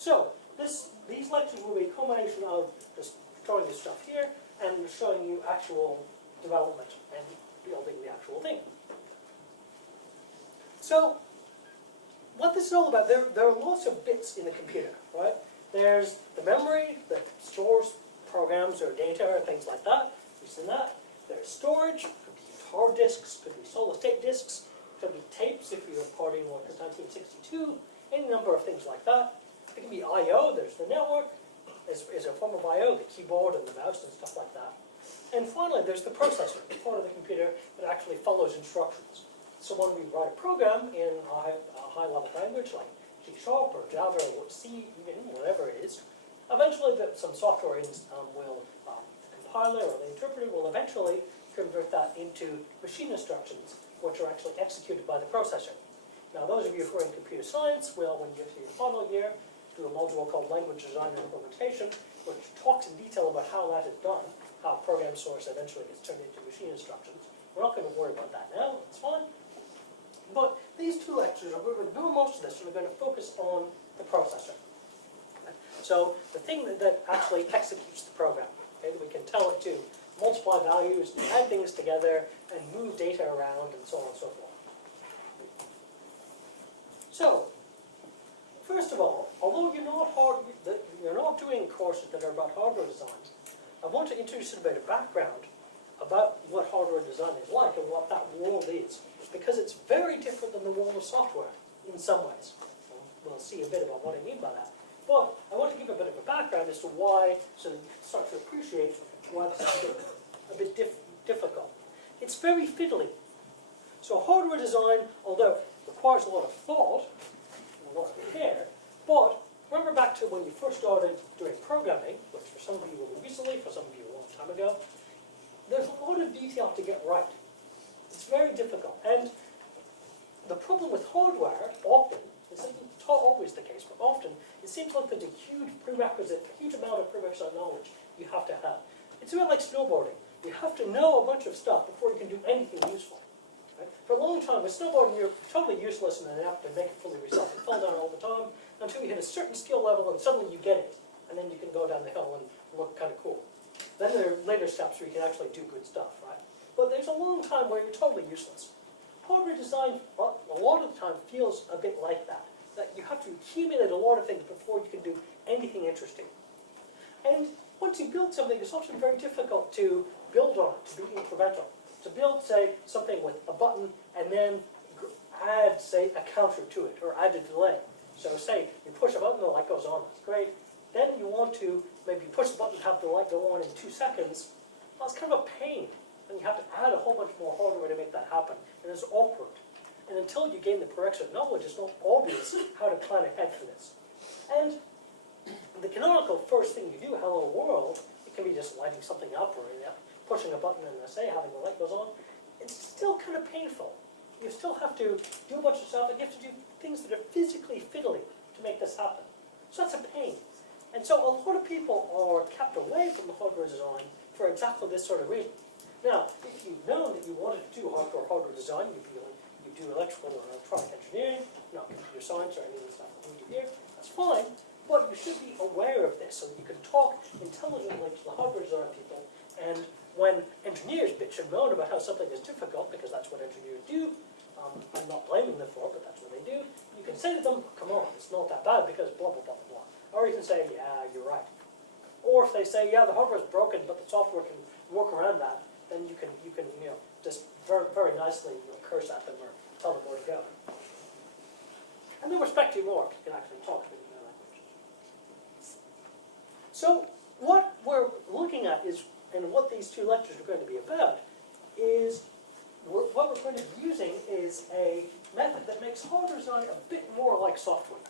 So these lectures will be a combination of just showing you stuff here and showing you actual development and building the actual thing. So what this is all about, there are lots of bits in the computer, right? There's the memory that stores programs or data or things like that. We've seen that. There's storage, could be hard disks, could be solid state disks, could be tapes if you're partying on 1962, any number of things like that. It can be I/O, there's the network, is a form of I/O, the keyboard and the mouse and stuff like that. And finally, there's the processor, the part of the computer that actually follows instructions. So when we write a program in a high-level language like C# or Java or C, whatever it is, eventually some software will, the compiler or the interpreter will eventually convert that into machine instructions, which are actually executed by the processor. Now, those of you who are in computer science will, when you get to your final year, do a module called Language Design and Implementation, which talks in detail about how that is done, how program source eventually gets turned into machine instructions. We're not going to worry about that now, it's fine. But these two lectures are going to do most of this, and we're going to focus on the processor. Okay? So the thing that actually executes the program, okay, that we can tell it to multiply values, add things together, and move data around, and so on and so forth. So, first of all, although you're not doing courses that are about hardware design, I want to introduce a bit of background about what hardware design is like and what that world is, because it's very different than the world of software in some ways. We'll see a bit about what I mean by that. But I want to give a bit of a background as to why, so that you can start to appreciate what's a bit difficult. It's very fiddly. So hardware design, although requires a lot of thought, and a lot of care, but remember back to when you first started doing programming, which for some of you will be recently, for some of you a long time ago, there's a lot of detail to get right. It's very difficult. And the problem with hardware, often, this isn't always the case, but often, it seems like there's a huge amount of prerequisite knowledge you have to have. It's a bit like snowboarding. You have to know a bunch of stuff before you can do anything useful. Right? For a long time, with snowboarding, you're totally useless and inept to make it fully yourself. You fall down all the time until you hit a certain skill level and suddenly you get it. And then you can go down the hill and look kind of cool. Then there are later steps where you can actually do good stuff, right? But there's a long time where you're totally useless. Hardware design, a lot of the time, feels a bit like that. That you have to accumulate a lot of things before you can do anything interesting. And once you build something, it's often very difficult to build on it, to be incremental. To build, say, something with a button and then add, say, a counter to it or add a delay. So say you push a button, the light goes on, that's great. Then you want to maybe push the button and have the light go on in 2 seconds. Well, it's kind of a pain. And you have to add a whole bunch more hardware to make that happen. And it's awkward. And until you gain the prerequisite knowledge, it's not obvious how to plan ahead for this. And the canonical first thing you do, hello world, it can be just lighting something up or pushing a button and say having the light goes on. It's still kind of painful. You still have to do a bunch of stuff, and you have to do things that are physically fiddly to make this happen. So that's a pain. And so a lot of people are kept away from the hardware design for exactly this sort of reason. Now, if you've known that you wanted to do hardware design, you do electrical or electronic engineering, not computer science or any of the stuff that we do here, that's fine, but you should be aware of this so that you can talk intelligently to the hardware design people, and when engineers bitch and moan about how something is difficult, because that's what engineers do, I'm not blaming them for it, but that's what they do, you can say to them, come on, it's not that bad because blah, blah, blah, blah, blah. Or you can say, yeah, you're right. Or if they say, yeah, the hardware's broken, but the software can work around that, then you can just very, very nicely curse at them or tell them where to go. And they'll respect you more if you can actually talk to them in their language. So what we're looking at is, and what these 2 lectures are going to be about, is what we're going to be using is a method that makes hardware design a bit more like software.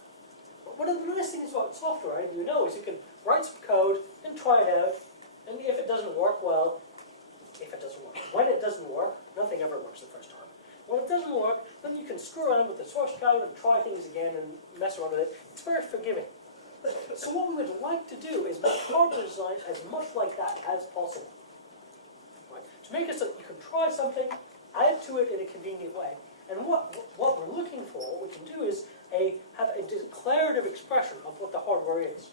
But one of the nice things about software, is you can write some code and try it out, and if it doesn't work, well, if it doesn't work. When it doesn't work, nothing ever works the first time. When it doesn't work, then you can screw around with the source code and try things again and mess around with it. It's very forgiving. So what we would like to do is make hardware design as much like that as possible. Right? To make it so that you can try something, add to it in a convenient way. And what we're looking for, what we can do is have a declarative expression of what the hardware hardware is.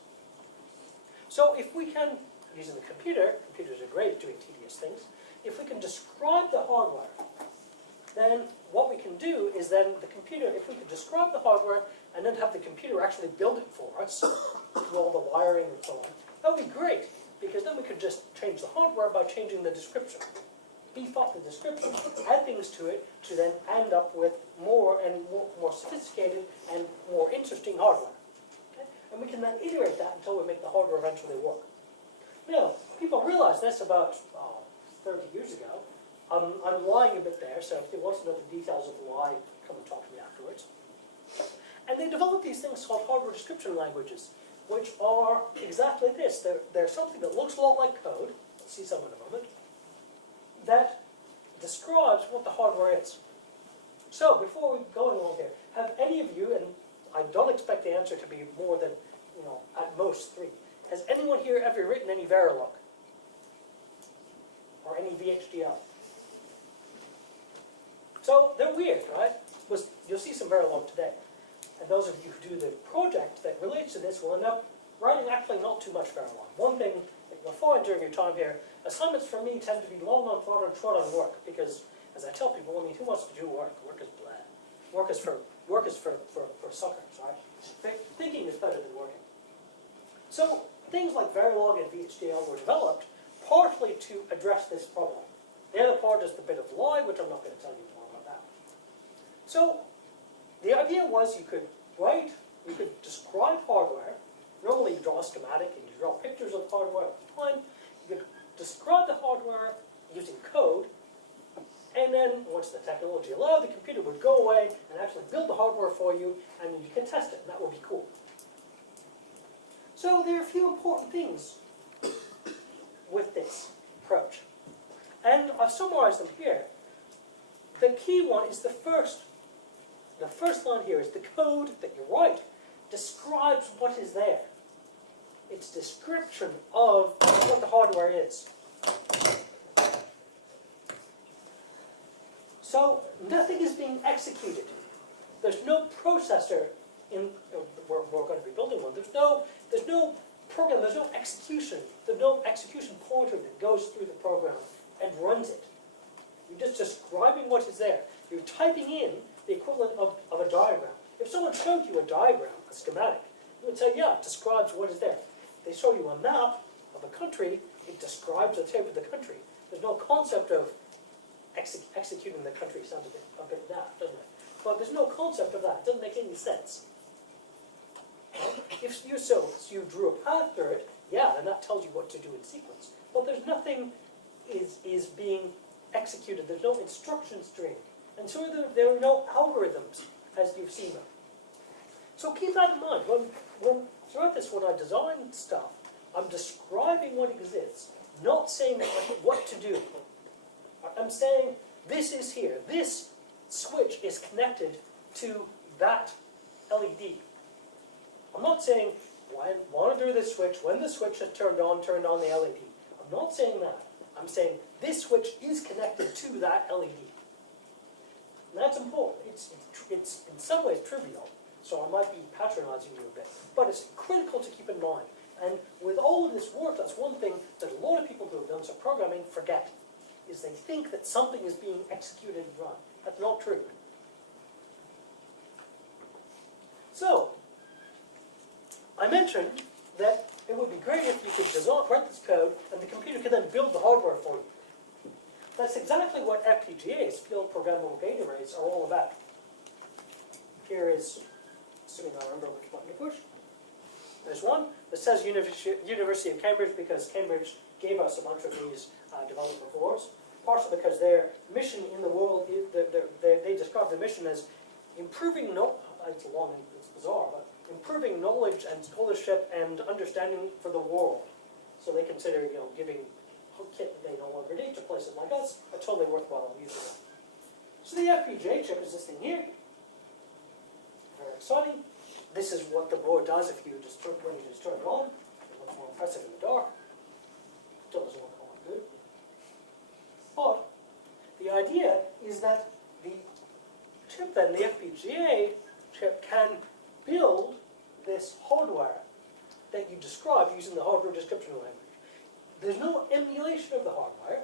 So if we can, using the computer, computers are great at doing tedious things, if we can describe the hardware, then what we can do is then the computer, if we can describe the hardware and then have the computer actually build it for us, do all the wiring and so on, that would be great, because then we could just change the hardware by changing the description. Beef up the description, add things to it to then end up with more and more sophisticated and more interesting hardware. Okay? And we can then iterate that until we make the hardware eventually work. Now, people realized this about 30 years ago. I'm lying a bit there, so if you want to know the details of the lie, come and talk to me afterwards. And they developed these things called hardware description languages, which are exactly this. They're something that looks a lot like code, we'll see some in a moment, that describes what the hardware is. So, before we go along here, have any of you, and I don't expect the answer to be more than, at most 3, has anyone here ever written any Verilog? Or any VHDL? So, they're weird, right? You'll see some Verilog today. And those of you who do the project that relates to this will end up writing actually not too much Verilog. One thing that you'll find during your time here, assignments for me tend to be long on thought and short on work, because, as I tell people, who wants to do work? Work is blah. Work is for suckers, right? Thinking is better than working. So, things like Verilog and VHDL were developed partly to address this problem. The other part is the bit of lie, which I'm not going to tell you more about that. So, the idea was you could describe hardware. Normally you draw a schematic and you draw pictures of hardware. Fine. You could describe the hardware using code, and then once the technology allowed, the computer would go away and actually build the hardware for you, and you can test it, and that would be cool. So there are a few important things with this approach. And I've summarized them here. The key one is the first line here is the code that you write describes what is there. It's description of what the hardware is. So nothing is being executed. There's no processor in. We're going to be building one. There's no program. There's no execution. There's no execution pointer that goes through the program and runs it. You're just describing what is there. You're typing in the equivalent of a diagram. If someone showed you a diagram, a schematic, you would say, yeah, it describes what is there. If they show you a map of a country, it describes the shape of the country. There's no concept of executing the country. Sounds a bit daft, doesn't it? But there's no concept of that. It doesn't make any sense. If you drew a path through it, yeah, then that tells you what to do in sequence. But there's nothing is being executed. There's no instruction string. And so there are no algorithms as you've seen them. So keep that in mind. Throughout this, when I design stuff, I'm describing what exists, not saying what to do. I'm saying this is here. This switch is connected to that LED. I'm not saying monitor this switch. When the switch is turned on the LED. I'm not saying that. I'm saying this switch is connected to that LED. And that's important. It's in some ways trivial, so I might be patronizing you a bit. But it's critical to keep in mind. And with all of this work, that's one thing that a lot of people who have done some programming forget, is they think that something is being executed and run. That's not true. So, I mentioned that it would be great if you could write this code and the computer could then build the hardware for you. That's exactly what FPGAs, field programmable gate arrays, are all about. Here is, assuming I remember which button to push, there's one that says University of Cambridge because Cambridge gave us a bunch of these developer boards, partially because their mission in the world, they describe the mission as improving, it's long and it's bizarre, but improving knowledge and scholarship and understanding for the world. So they consider, giving a kit that they no longer need to places like us a totally worthwhile use of it. So the FPGA chip is this thing here. Very exciting. This is what the board does when you just turn it on. It looks more impressive in the dark. Still doesn't look all that good. But the idea is that the chip then, the FPGA chip, can build this hardware that you describe using the hardware description language. There's no emulation of the hardware.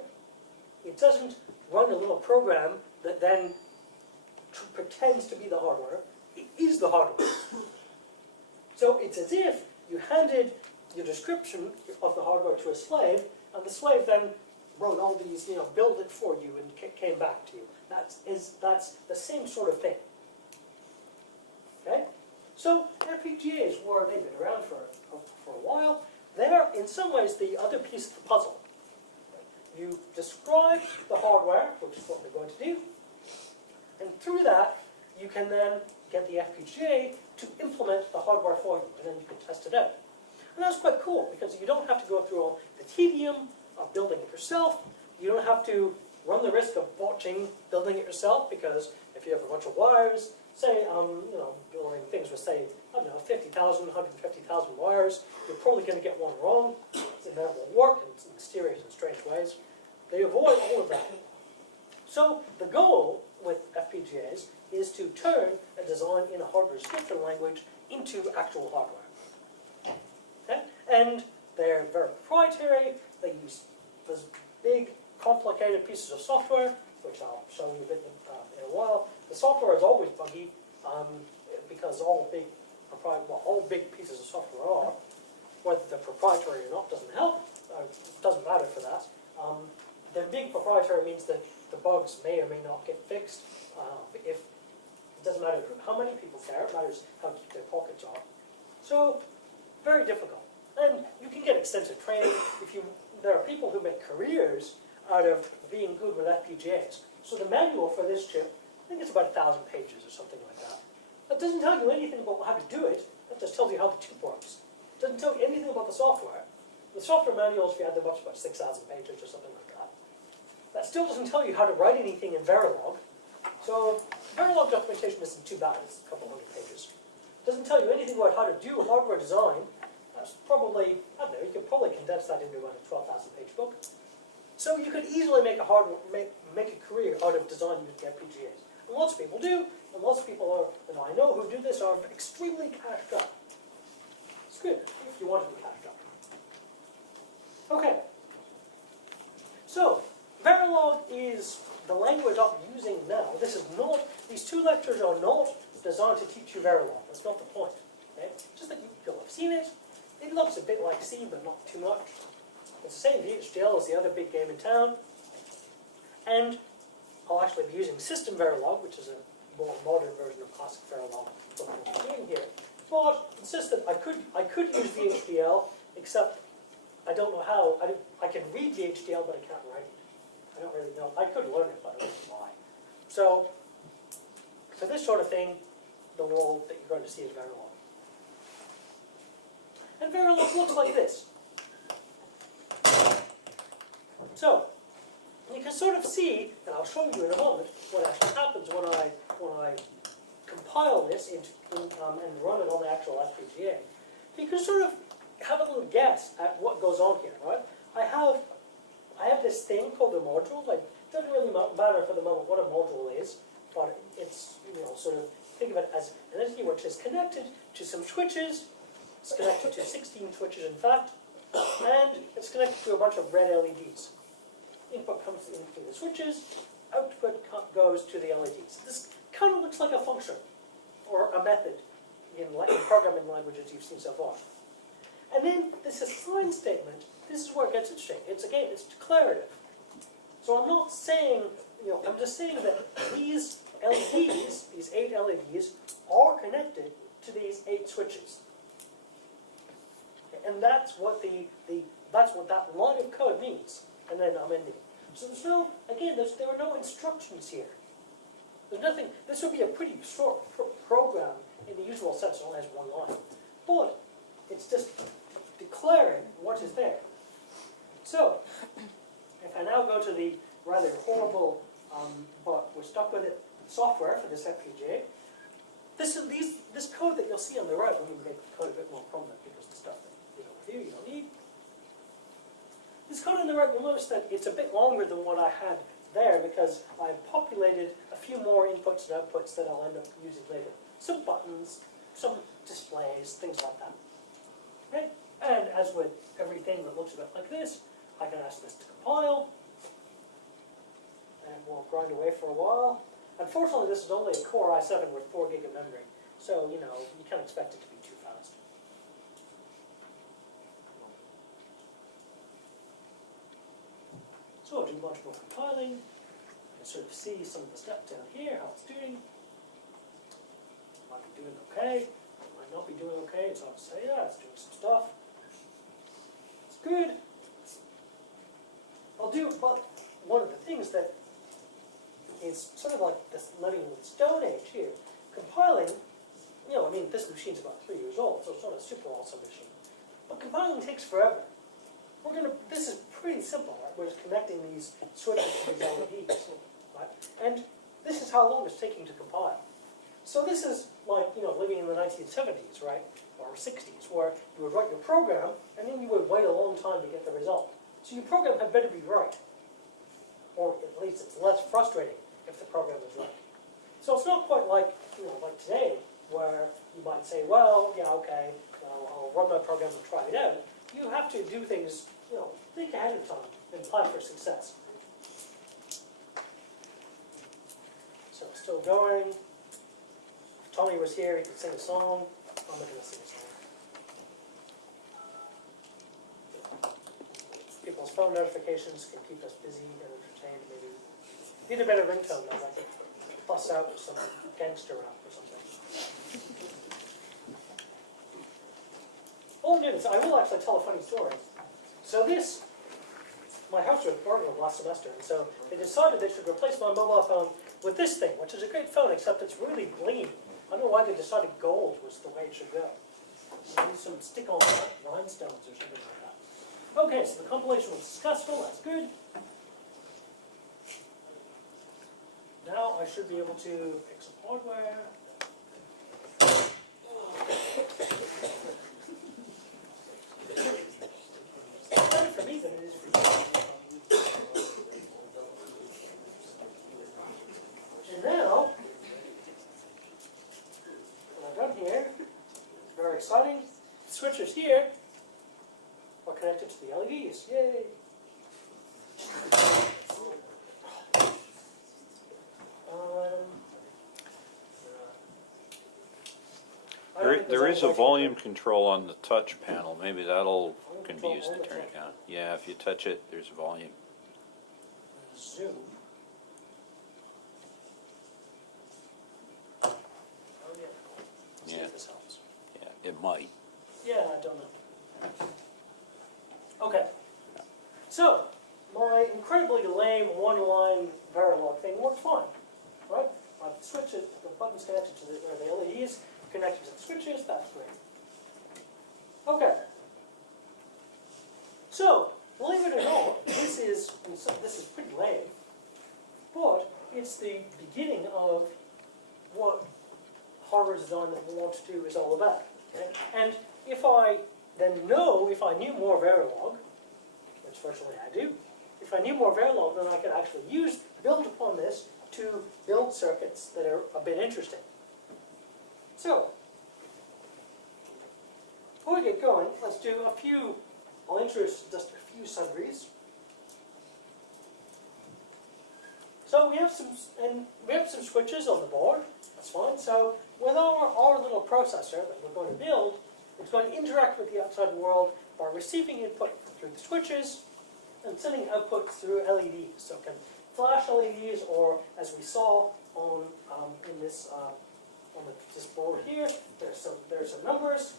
It doesn't run a little program that then pretends to be the hardware. It is the hardware. So it's as if you handed your description of the hardware to a slave, and the slave then wrote all these, built it for you and came back to you. That's the same sort of thing. Okay? So FPGAs they've been around for a while. They're, in some ways, the other piece of the puzzle. You describe the hardware, which is what we're going to do, and through that, you can then get the FPGA to implement the hardware for you, and then you can test it out. And that's quite cool, because you don't have to go through all the tedium of building it yourself. You don't have to run the risk of botching building it yourself, because if you have a bunch of wires, say, building things with, say, 50,000, 150,000 wires, you're probably going to get one wrong, and then it won't work in mysterious and strange ways. They avoid all of that. So the goal with FPGAs is to turn a design in a hardware description language into actual hardware. Okay? And they're very proprietary. They use those big, complicated pieces of software, which I'll show you a bit in a while. The software is always buggy because all big pieces of software are. Whether they're proprietary or not doesn't help. It doesn't matter for that. They're big proprietary means that the bugs may or may not get fixed. It doesn't matter how many people care, it matters how deep their pockets are. So, very difficult. And you can get extensive training. There are people who make careers out of being good with FPGAs. So the manual for this chip, I think it's about 1,000 pages or something like that. That doesn't tell you anything about how to do it, that just tells you how the chip works. It doesn't tell you anything about the software. The software manuals, if you had them up, about 6,000 pages or something like that. That still doesn't tell you how to write anything in Verilog. So Verilog documentation isn't too bad, it's a couple hundred pages. It doesn't tell you anything about how to do hardware design. That's probably, you could probably condense that into about a 12,000 page book. So you could easily make a career out of design using FPGAs. And lots of people do, and lots of people I know who do this are extremely cashed up. It's good if you want to be cashed up. Okay. So, Verilog is the language I'm using now. These two lectures are not designed to teach you Verilog. That's not the point. Okay? Just that you'll have seen it. It looks a bit like C, but not too much. It's the same VHDL as the other big game in town. And I'll actually be using System Verilog, which is a more modern version of classic Verilog, what I'm doing here. But insist that I could use VHDL, except I don't know how. I can read VHDL, but I can't write it. I don't really know. I could learn it, but I don't know why. So for this sort of thing, the world that you're going to see is Verilog. And Verilog looks like this. So you can sort of see, and I'll show you in a moment, what actually happens when I compile this and run it on the actual FPGA. You can sort of have a little guess at what goes on here, right? I have this thing called a module. Like, it doesn't really matter for the moment what a module is, but it's, sort of think of it as an entity which is connected to some switches. It's connected to 16 switches, in fact, and it's connected to a bunch of red LEDs. Input comes in through the switches, output goes to the LEDs. This kind of looks like a function, or a method, in programming languages you've seen so far. And then this assign statement, this is where it gets interesting. It's declarative. So I'm not saying, I'm just saying that these LEDs, these 8 LEDs, are connected to these 8 switches. And that's what that line of code means. And then I'm ending. So there are no instructions here. There's nothing. This would be a pretty short program in the usual sense. It only has one line. But it's just declaring what is there. So, if I now go to the rather horrible, but we're stuck with it, software for this FPGA, this code that you'll see on the right, let me make the code a bit more prominent because the stuff that is over here you don't need. This code on the right, you'll notice that it's a bit longer than what I had there because I've populated a few more inputs and outputs that I'll end up using later. Some buttons, some displays, things like that. Okay? And as with everything that looks a bit like this, I can ask this to compile, and we'll grind away for a while. Unfortunately, this is only a Core i7 with 4 gig of memory, so you can't expect it to be too fast. So I'll do much more compiling, and sort of see some of the steps down here, how it's doing. Might be doing okay, might not be doing okay. It's hard to say, yeah, it's doing some stuff. It's good. I'll do, but one of the things that is sort of like this living in the Stone Age here, compiling, I mean, this machine's about 3 years old, so it's not a super awesome machine. But compiling takes forever. This is pretty simple, right? We're just connecting these switches to these LEDs, right? And this is how long it's taking to compile. So this is like, living in the 1970s, right? Or 60s, where you would write your program, and then you would wait a long time to get the result. So your program had better be right. Or at least it's less frustrating if the program is right. So it's not quite like, like today, where you might say, well, yeah, okay, I'll run my program and try it out. You have to do things, think ahead of time and plan for success. So still going. If Tommy was here, he could sing a song. I'm not going to sing a song. People's phone notifications can keep us busy and entertained, maybe. Need a better ringtone though, like bust out with some gangster rap or something. All I'm doing is I will actually tell a funny story. So my house was burgled last semester, and so they decided they should replace my mobile phone with this thing, which is a great phone, except it's really blingy. I don't know why they decided gold was the way it should go. So need some stick-on rhinestones or something like that. Okay, so the compilation was successful, that's good. Now I should be able to pick some hardware. It's better for me than it is for you. And now, what I've done here, it's very exciting. The switches here are connected to the LEDs. Yay! There is a volume control on the touch panel. Maybe that'll can be used to turn it down. Yeah, if you touch it, there's volume. Zoom. Oh yeah. See if this helps. Yeah, it might. Yeah, I don't know. Okay. So, my incredibly lame one-line Verilog thing worked fine, right? I've switched it, the buttons connected to the LEDs, connected to the switches, that's great. Okay. So, believe it or not, this is pretty lame, but it's the beginning of what hardware design that we want to do is all about. Okay? And if I knew more Verilog, which virtually I do, if I knew more Verilog, then I could actually build upon this to build circuits that are a bit interesting. So, before we get going, let's do I'll introduce just a few sundries. So we have some switches on the board, that's fine. So with our little processor that we're going to build, it's going to interact with the outside world by receiving input through the switches and sending output through LEDs. So it can flash LEDs, or as we saw on this board here, there's some numbers.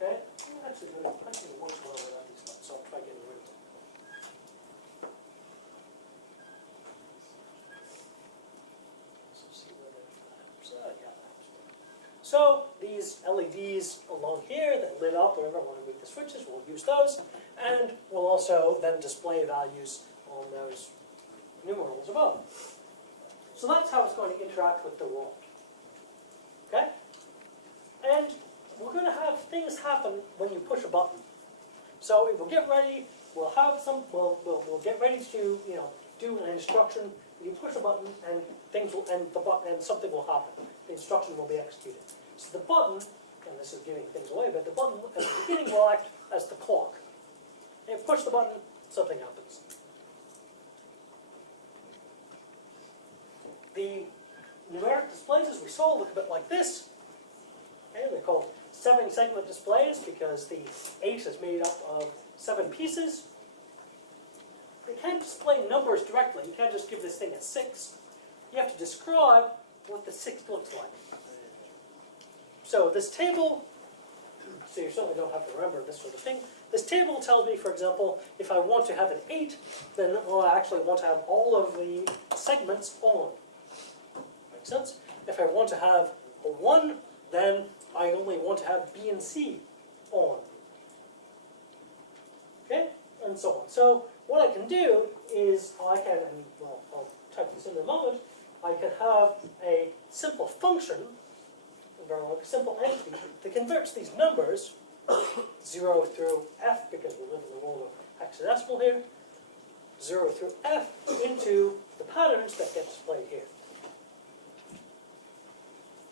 Okay, actually it works well without these ones, so I'll try getting rid of them. So these LEDs along here that lit up whenever I want to move the switches, we'll use those, and we'll also then display values on those numerals above. So that's how it's going to interact with the world. Okay? And we're going to have things happen when you push a button. So if we'll get ready, we'll get ready to do an instruction. You push a button and something will happen. The instruction will be executed. So the button and this is giving things away, but the button at the beginning will act as the clock. And you push the button, something happens. The numeric displays, as we saw, look a bit like this. Okay, they're called 7-segment displays because the 8 is made up of 7 pieces. You can't display numbers directly. You can't just give this thing a 6. You have to describe what the 6 looks like. So this table, so you certainly don't have to remember this sort of thing. This table tells me, for example, if I want to have an 8, then I actually want to have all of the segments on. Make sense? If I want to have a 1, then I only want to have B and C on. Okay? And so on. So what I can do is I can, and well, I'll type this in a moment, I can have a simple function, a simple entity that converts these numbers, 0 through F, because we live in the world of hexadecimal here, 0 through F, into the patterns that get displayed here.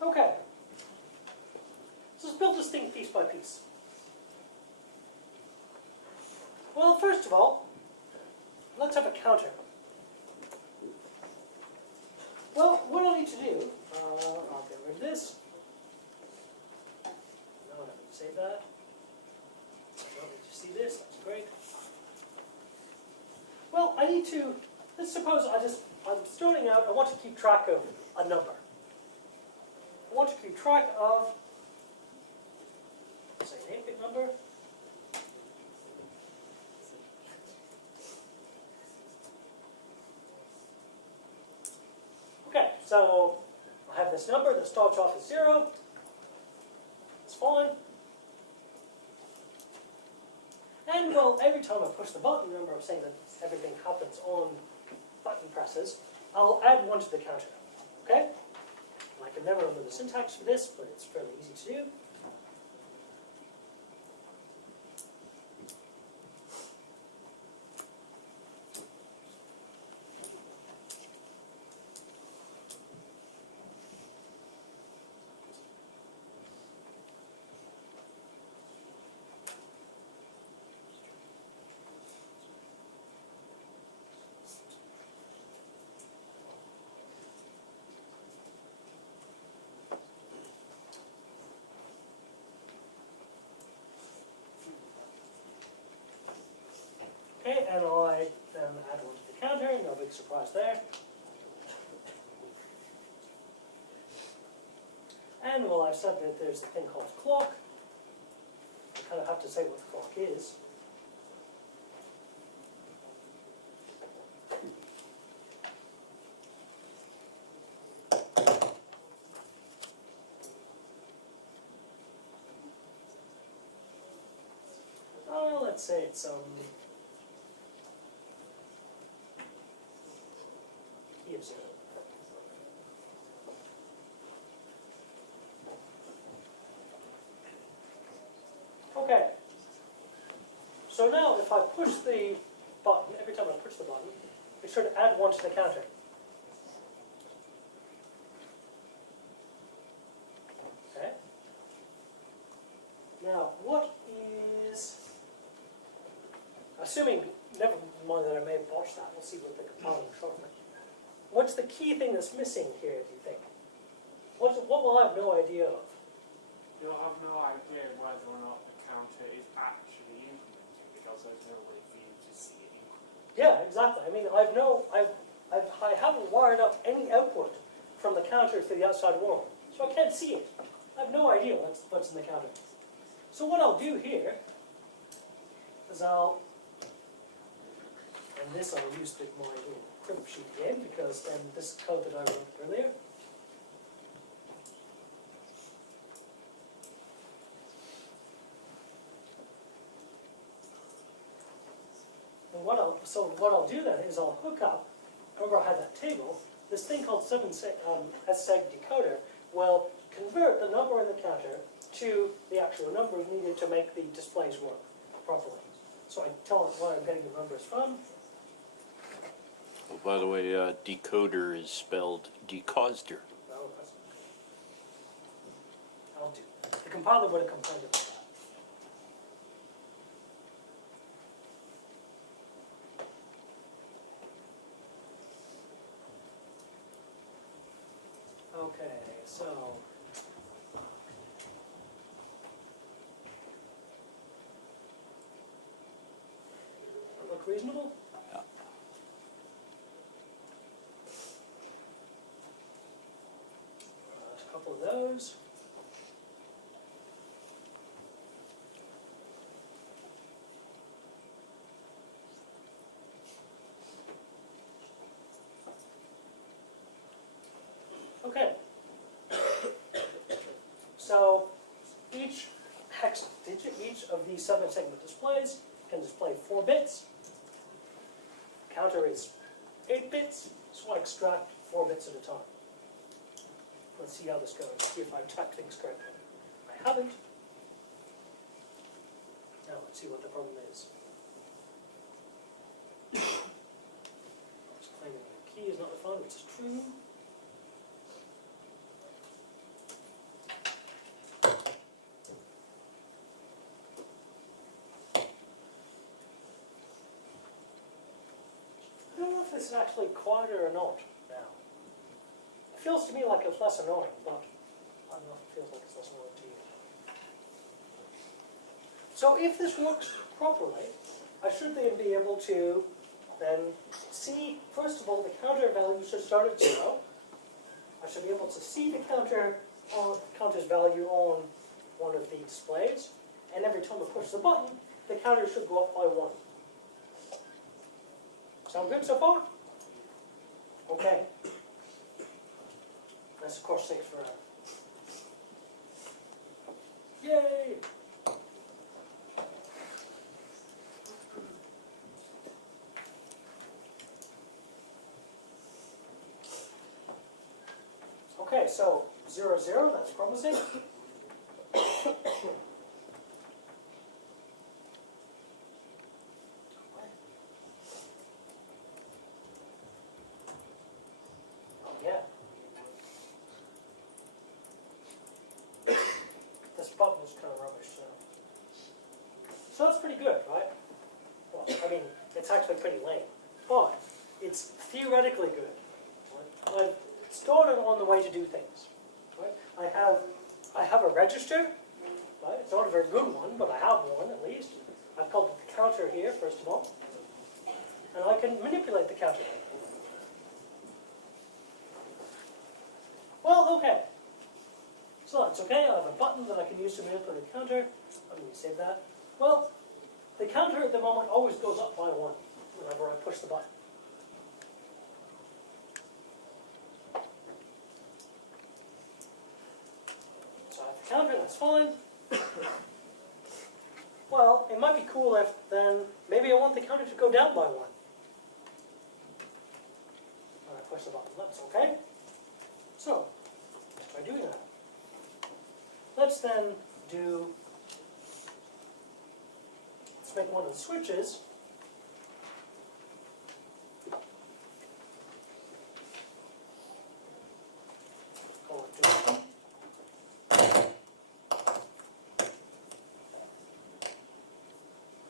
Okay. So let's build this thing piece by piece. Well, first of all, let's have a counter. Well, what I'll need to do, I'll get rid of this. No, I don't need to save that. I don't need to see this, that's great. Well, I need to, let's suppose I'm starting out, I want to keep track of a number. I want to keep track of, say, an 8-bit number. Okay, so I have this number that starts off as 0. It's fine. And well, every time I push the button, remember I'm saying that everything happens on button presses, I'll add 1 to the counter. Okay? And I can never remember the syntax for this, but it's fairly easy to do. Okay, and I then add 1 to the counter, no big surprise there. And well, I've said that there's a thing called clock. I kind of have to say what the clock is. Let's say it's key of 0. Okay. So now if I push the button, every time I push the button, it should add 1 to the counter. Okay. Now what is, assuming, never mind that I may have botched that, we'll see what the compiling shortly. What's the key thing that's missing here, do you think? What will I have no idea of? You'll have no idea whether or not the counter is actually implemented because there's no way for you to see it implemented. Yeah, exactly. I mean, I haven't wired up any output from the counter to the outside world, so I can't see it. I have no idea what's in the counter. So what I'll do here is and this I'll use my little crib sheet again, because then this code that I wrote earlier. And what I'll do then is I'll hook up, remember I had that table, this thing called SEG decoder will convert the number in the counter to the actual numbers needed to make the displays work properly. So I tell it where I'm getting the numbers from. Oh, by the way, decoder is spelled decosder. No, I'll do that. The compiler would have complained about that. Okay, so that look reasonable? Yeah. A couple of those. Okay. So each hex digit, each of these 7-segment displays can display 4 bits. Counter is 8 bits, so I extract 4 bits at a time. Let's see how this goes, see if I type things correctly. I haven't. Now let's see what the problem is. It's claiming the key is not defined, which is true. I don't know if this is actually quieter or not now. It feels to me like it's less annoying, but I don't know if it feels like it's less annoying to you. So if this works properly, I should then be able to then see, first of all, the counter value should start at 0. I should be able to see the counter's value on one of the displays, and every time I push the button, the counter should go up by 1. Sound good so far? Okay. This, of course, takes forever. Yay! Okay, so 0, 0, that's promising. Oh, yeah. This button is kind of rubbish, so that's pretty good, right? Well, I mean, it's actually pretty lame, but it's theoretically good. Right? I've started on the way to do things. Right? I have a register. Right? It's not a very good one, but I have one at least. I've called it the counter here, first of all. And I can manipulate the counter. Well, okay. So that's okay. I have a button that I can use to manipulate the counter. Let me save that. Well, the counter at the moment always goes up by 1 whenever I push the button. So I have the counter, that's fine. Well, it might be cool if then maybe I want the counter to go down by 1. When I push the button, that's okay. So, let's try doing that. Let's then do, let's make one of the switches. Call it direction.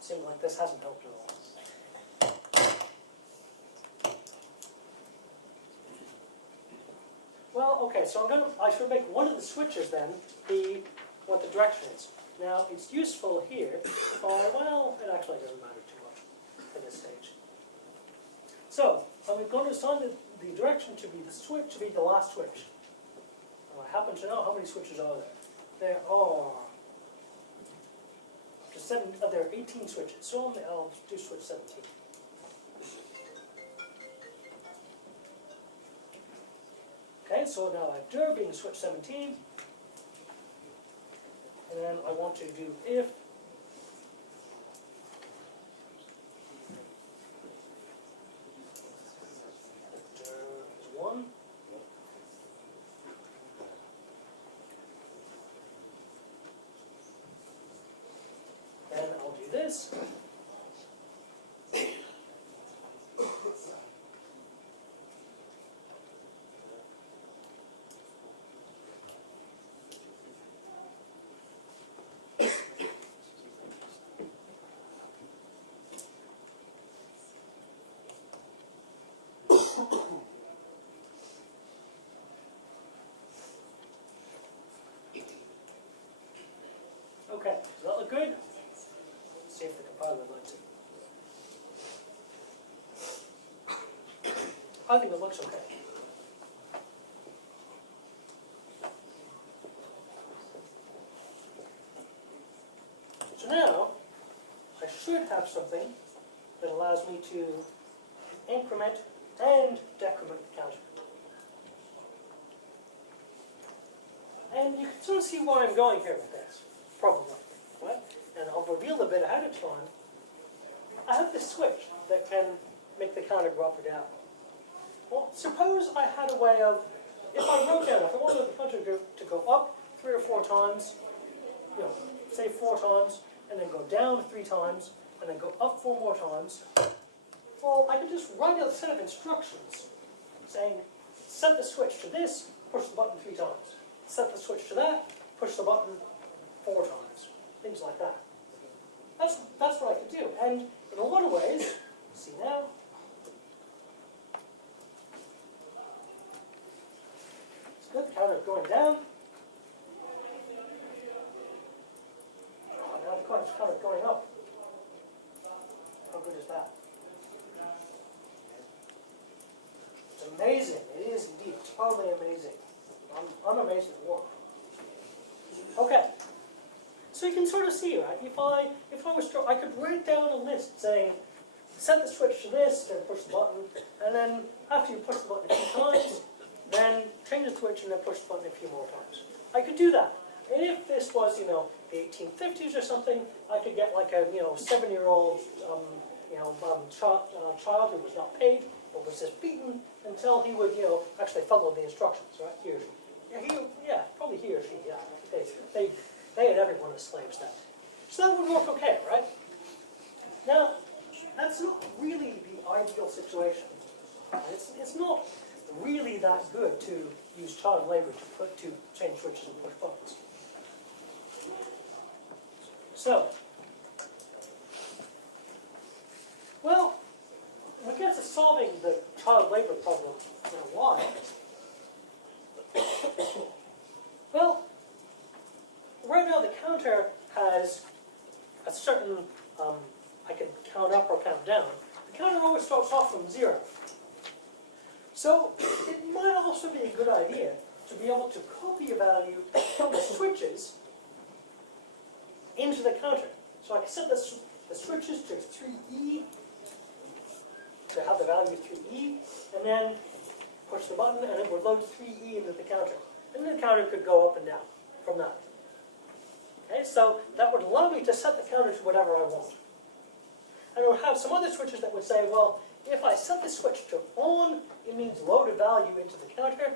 Seems like this hasn't helped at all. Well, okay, so I should make one of the switches then be what the direction is. Now, it's useful here for, well, it actually doesn't matter too much at this stage. So, I'm going to assign the direction to be the switch, to be the last switch. And I happen to know how many switches are there. There are there are 18 switches, so I'll do switch 17. Okay, so now I have dir being switch 17. And then I want to do if dir is 1. Then I'll do this. I think it looks okay. So now, I should have something that allows me to increment and decrement the counter. And you can sort of see why I'm going here with this, probably, right? And I'll reveal a bit ahead of time. I have this switch that can make the counter go up or down. Well, suppose I had a way of, if I wrote down, if I wanted the counter to go up 3 or 4 times, you know, say 4 times, and then go down 3 times, and then go up 4 more times, well, I could just write a set of instructions saying, set the switch to this, push the button 3 times. Set the switch to that, push the button 4 times. Things like that. That's what I could do. And in a lot of ways, see now, it's good, counter going down. Oh, now the counter's kind of going up. How good is that? It's amazing. It is indeed totally amazing. I'm amazed at work. Okay. So you can sort of see, right? If I was to, I could write down a list saying, set the switch to this, then push the button, and then after you push the button a few times, then change the switch and then push the button a few more times. I could do that. And if this was, you know, the 1850s or something, I could get like a, you know, 7-year-old, child who was not paid, but was just beaten until he would, you know, actually follow the instructions, right? He or she. Yeah, probably he or she, yeah. They had everyone as slaves then. So that would work okay, right? Now, that's not really the ideal situation. It's not really that good to use child labor to change switches and push buttons. So, well, we get to solving the child labor problem in a while. Well, right now the counter has a certain, I can count up or count down. The counter always starts off from 0. So it might also be a good idea to be able to copy a value from the switches into the counter. So I can set the switches to 3E, to have the value 3E, and then push the button and it would load 3E into the counter. And the counter could go up and down from that. Okay, so that would allow me to set the counter to whatever I want. And I would have some other switches that would say, well, if I set the switch to on, it means load a value into the counter.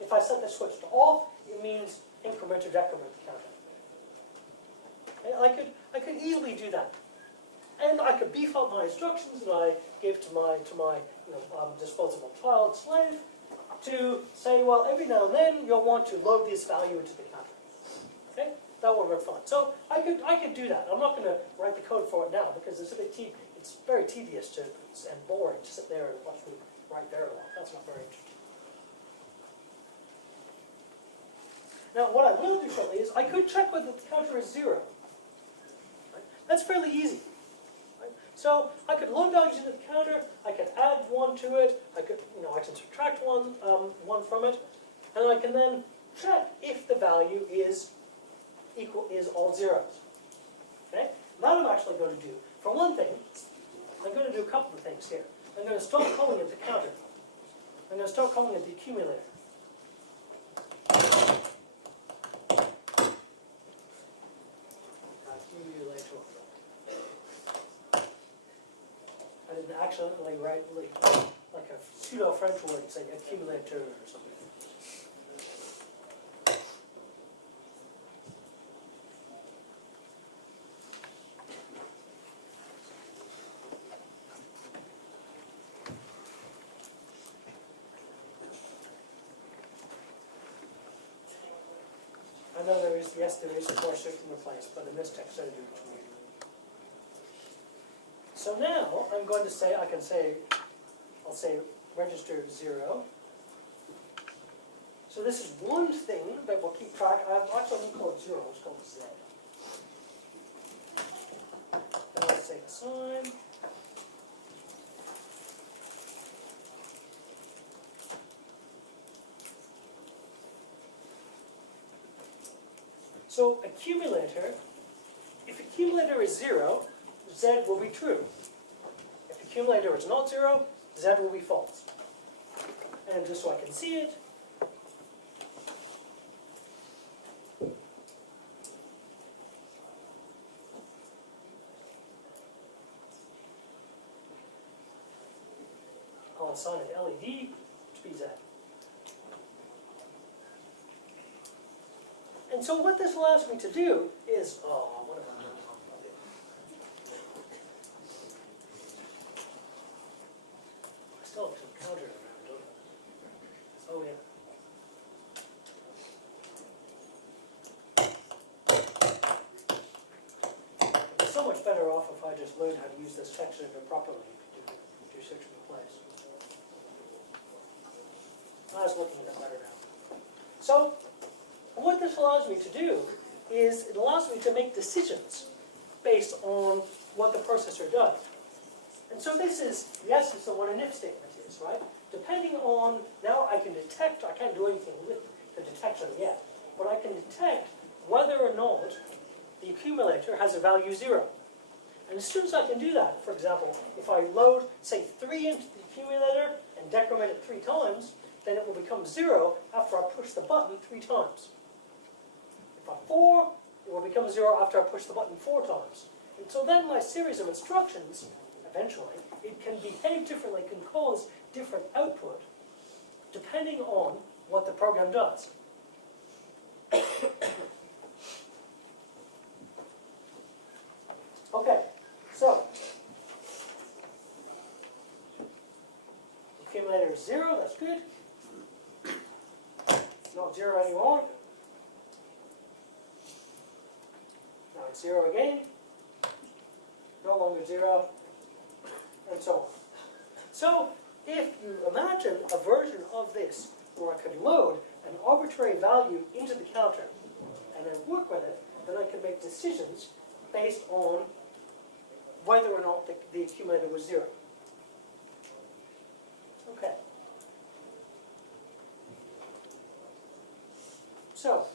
If I set the switch to off, it means increment or decrement the counter. Okay, I could easily do that. And I could beef up my instructions that I give to my disposable child slave to say, well, every now and then you'll want to load this value into the counter. Okay, that would work fine. So I could do that. I'm not going to write the code for it now because it's very tedious and boring to sit there and watch me write Verilog. That's not very interesting. Now, what I will do shortly is I could check whether the counter is 0. Right? That's fairly easy. Right? So I could load values into the counter. I could add 1 to it. I can subtract one from it, and I can then check if the value is all zeros. Okay? That I'm actually going to do. For one thing, I'm going to do a couple of things here. I'm going to stop calling it the counter. I'm going to start calling it the accumulator. I didn't accidentally write like a pseudo-French word and say accumulator or something. I know there is of course shifting the place, but in this text I do accumulator. So now I'm going to say, I'll say register 0. So this is one thing that we'll keep track. I actually won't call it 0, I'll just call it Z. And let's say assign. So accumulator, if accumulator is 0, Z will be true. If accumulator is not 0, Z will be false. And just so I can see it, I'll assign an LED to be Z. And so what this allows me to do is, what am I doing? I still have some counters around, don't I? Oh, yeah. I'd be so much better off if I just learned how to use this text editor properly and do 6 in place. I was looking at that better now. So, what this allows me to do is it allows me to make decisions based on what the processor does. And so this is, yes, it's what an if statement is, right? Depending on, now I can detect, I can't do anything with the detection yet, but I can detect whether or not the accumulator has a value 0. And as soon as I can do that, for example, if I load, say, 3 into the accumulator and decrement it 3 times, then it will become 0 after I push the button 3 times. If I'm 4, it will become 0 after I push the button 4 times. And so then my series of instructions, eventually, it can behave differently, can cause different output, depending on what the program does. Okay, so, accumulator is 0, that's good. It's not 0 anymore. Now it's 0 again. No longer 0. And so on. So, if you imagine a version of this where I could load an arbitrary value into the counter and then work with it, then I could make decisions based on whether or not the accumulator was 0. Okay. So,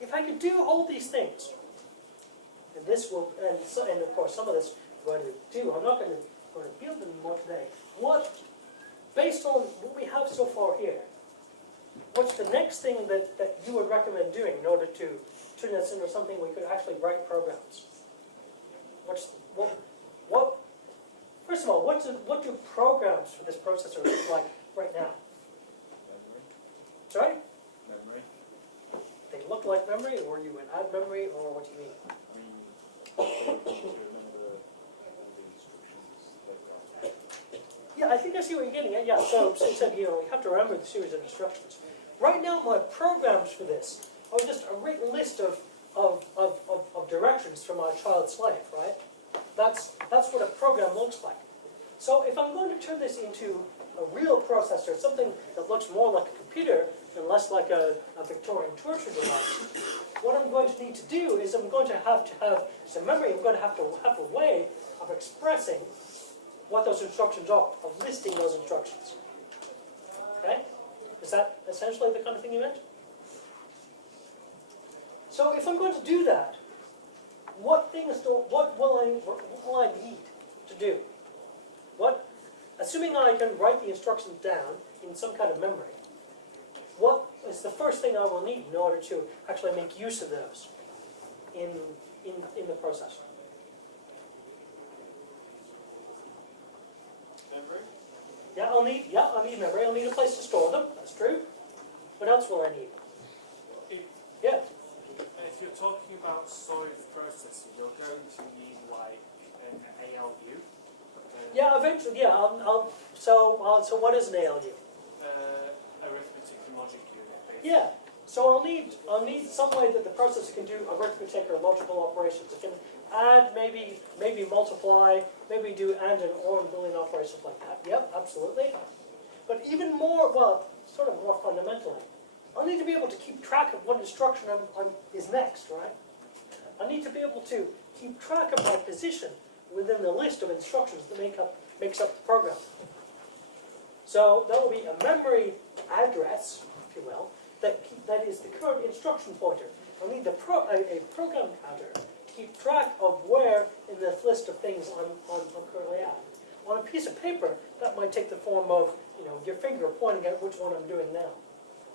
if I could do all these things, and this will, and of course some of this I'm going to do, I'm not going to build them more today. Based on what we have so far here, what's the next thing that you would recommend doing in order to turn this into something we could actually write programs? First of all, what do programs for this processor look like right now? Memory. Sorry? Memory. They look like memory, or you would add memory, or what do you mean? Yeah, I think I see what you're getting at. Yeah, so you said, you have to remember the series of instructions. Right now, my programs for this are just a written list of directions from my child slave, right? That's what a program looks like. So if I'm going to turn this into a real processor, something that looks more like a computer and less like a Victorian torture device, what I'm going to need to do is I'm going to have some memory. I'm going to have a way of expressing what those instructions are, of listing those instructions. Okay? Is that essentially the kind of thing you meant? So if I'm going to do that, what will I need to do? Assuming I can write the instructions down in some kind of memory, what is the first thing I will need in order to actually make use of those in the processor? Memory? Yeah, I'll need memory. I'll need a place to store them. That's true. What else will I need? Yeah. If you're talking about solid processing, you're going to need like an ALU. Yeah, eventually. Yeah. So what is an ALU? Arithmetic and logic unit. Basically. Yeah. So I'll need some way that the processor can do arithmetic or logical operations. It can add, maybe multiply, maybe do and or and Boolean operations like that. Yep, absolutely. But even more, sort of more fundamentally, I'll need to be able to keep track of what instruction is next, right? I need to be able to keep track of my position within the list of instructions that makes up the program. So that will be a memory address, if you will, that is the current instruction pointer. I'll need a program counter to keep track of where in this list of things I'm currently at. On a piece of paper, that might take the form of, your finger pointing at which one I'm doing now.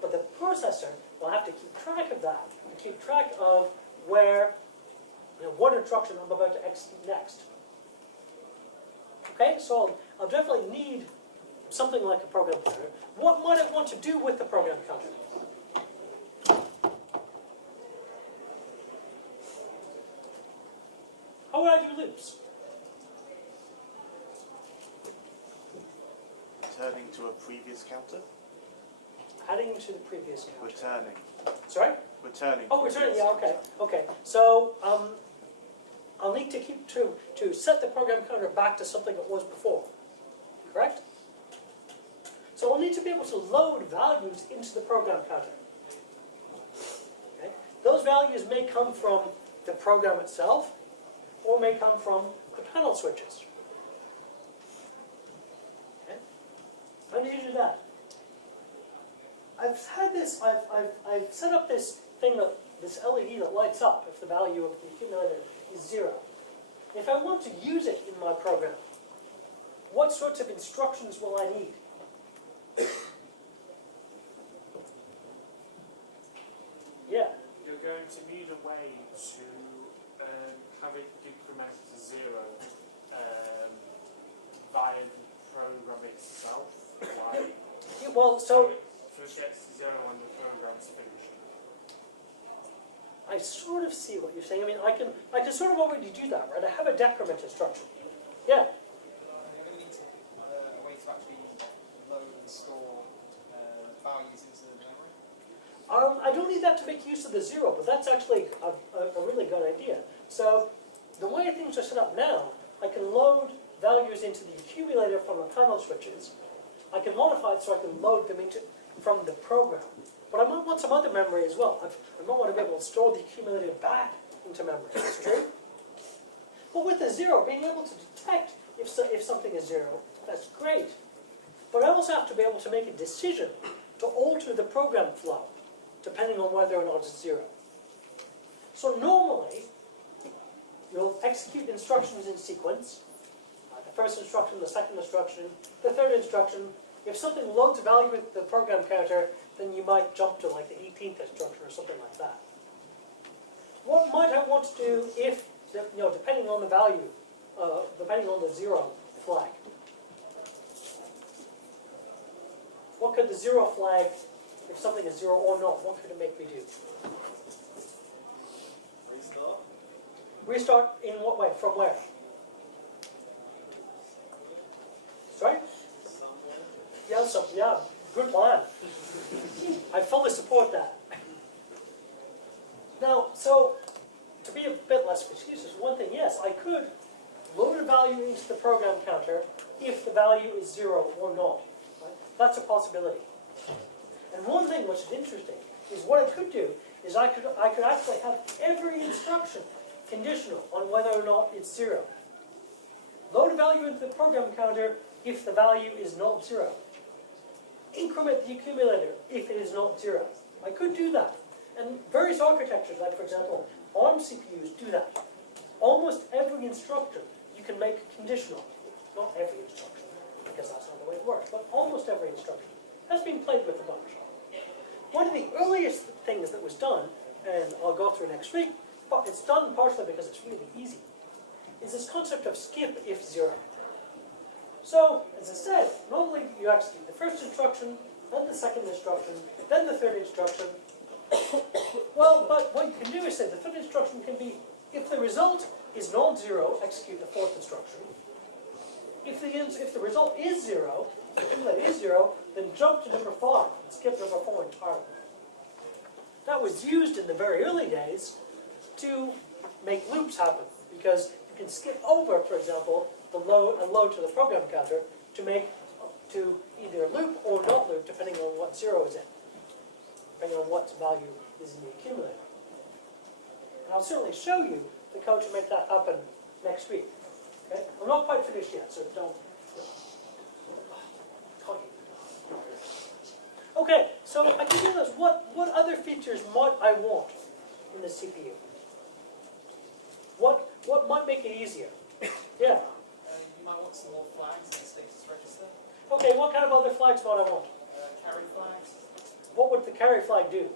But the processor will have to keep track of that, and keep track of where, what instruction I'm about to execute next. Okay, so I'll definitely need something like a program counter. What might I want to do with the program counter? How would I do loops? Turning to a previous counter? Adding to the previous counter. Returning. Sorry? Returning. Oh, returning, yeah, okay. Okay, so I'll need to keep to set the program counter back to something it was before. Correct? So I'll need to be able to load values into the program counter. Okay? Those values may come from the program itself, or may come from the panel switches. Okay? How do you do that? I've set up this thing this LED that lights up if the value of the accumulator is 0. If I want to use it in my program, what sorts of instructions will I need? Yeah. You're going to need a way to have it increment to 0 via the program itself. Like, Yeah, well, so it gets to 0 when the program's finished. I sort of see what you're saying. I mean, I can sort of already do that, right? I have a decrement instruction. Yeah. You're going to need a way to actually load and store values into the memory. I don't need that to make use of the 0, but that's actually a really good idea. So the way things are set up now, I can load values into the accumulator from the panel switches. I can modify it so I can load them from the program. But I might want some other memory as well. I might want to be able to store the accumulator back into memory. That's true. But with the 0, being able to detect if something is 0, that's great. But I also have to be able to make a decision to alter the program flow, depending on whether or not it's 0. So normally, you'll execute instructions in sequence. The first instruction, the second instruction, the third instruction. If something loads a value with the program counter, then you might jump to like the 18th instruction or something like that. What might I want to do if, depending on the value, depending on the 0 flag? What could the 0 flag, if something is 0 or not, what could it make me do? Restart. Restart in what way? From where? Sorry? Yeah, good plan. I fully support that. Now, so, to be a bit less facetious, one thing, yes, I could load a value into the program counter if the value is 0 or not. Right? That's a possibility. And one thing which is interesting is what I could do is I could actually have every instruction conditional on whether or not it's 0. Load a value into the program counter if the value is not 0. Increment the accumulator if it is not 0. I could do that. And various architectures, like for example, ARM CPUs do that. Almost every instruction you can make conditional. Not every instruction, because that's not the way it works, but almost every instruction has been played with a bunch. One of the earliest things that was done, and I'll go through next week, but it's done partially because it's really easy, is this concept of skip if 0. So, as I said, normally you execute the first instruction, then the second instruction, then the third instruction. Well, but what you can do is say the third instruction can be, if the result is non-0, execute the fourth instruction. If the result is 0, if that is 0, then jump to number 5 and skip number 4 entirely. That was used in the very early days to make loops happen, because you can skip over, for example, the load to the program counter to either loop or not loop, depending on what 0 is in, depending on what value is in the accumulator. And I'll certainly show you the code to make that happen next week. Okay? I'm not quite finished yet, so don't. Okay. So I can realize what other features might I want in the CPU? What might make it easier? Yeah. You might want some more flags in the status register. Okay, what kind of other flags might I want? Carry flags. What would the carry flag do?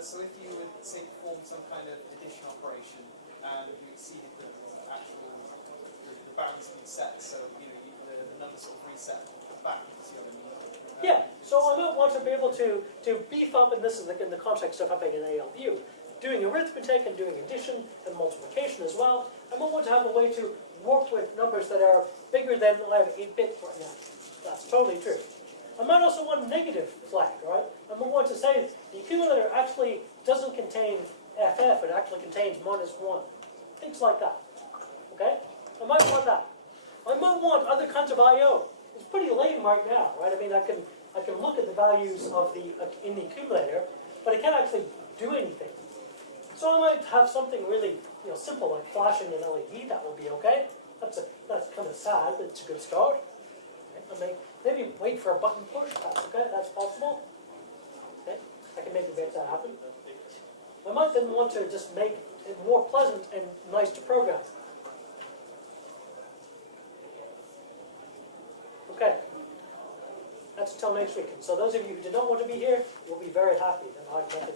So if you would, say, perform some kind of addition operation and you exceeded the actual, the bounds have been set, so the numbers sort of reset back, if you see what I mean. Yeah, so I might want to be able to beef up, and this is in the context of having an ALU, doing arithmetic and doing addition and multiplication as well. I might want to have a way to work with numbers that are bigger than I have 8-bit right now. That's totally true. I might also want a negative flag, right? I might want to say the accumulator actually doesn't contain FF, it actually contains -1. Things like that. Okay? I might want that. I might want other kinds of I/O. It's pretty lame right now, right? I mean, I can look at the values of in the accumulator, but I can't actually do anything. So I might have something really simple like flashing an LED. That will be okay. That's kind of sad, but it's a good start. Okay? Maybe wait for a button push. That's okay. That's possible. Okay? I can maybe make that happen. I might then want to just make it more pleasant and nice to program. Okay. That's until next week. And so those of you who did not want to be here will be very happy that I've met